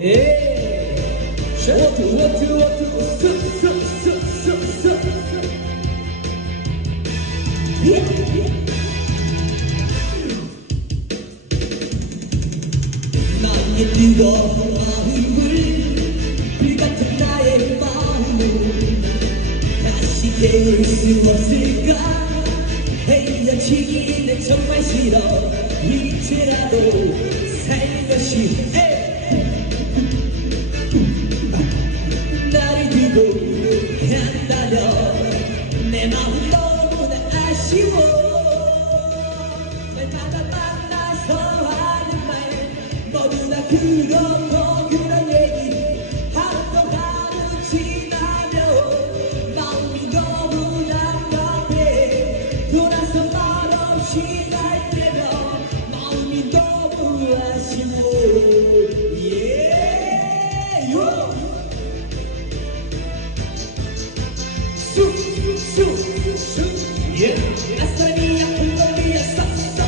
나의 뜨거운 마음을 불같은 나의 마음을 다시 깨울 수 없을까. 헤어지기는 정말 싫어. 이제라도 살며시 나를 두고 간다면 내 마음 너무나 아쉬워. 날마다 만나서 하는 말 모두 다 그렇고 그런 얘기 하루도 하루 지나면 마음이 너무 답답해. 돌아서 말없이 날 때면 마음이 너무 아쉬워. 아싸리야 콩돌리야 싹싹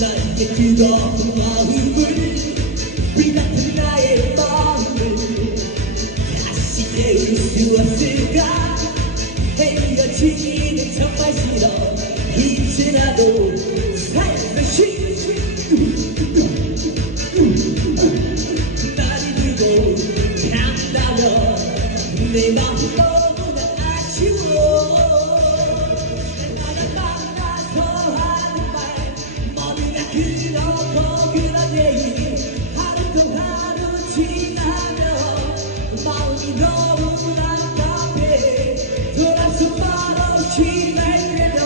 나의 뜨거운 마음을 불같은 나의 마음을 다시 깨울 수 없을까. 헤어지기는 정말 싫어. 이제라도 살며시 나를 두고 간다면 내 마음 너무나 아쉬워. 날마다 만나서 하는 말 모두 다 그렇고 그런 얘기 하루도 하루 지나면 마음이 너무 답답해. 돌아서 말없이 날 때면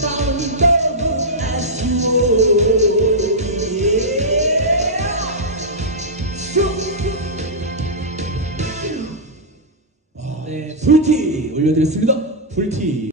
마음이 너무 아쉬워. 네, 불티 올려드렸습니다. 불티.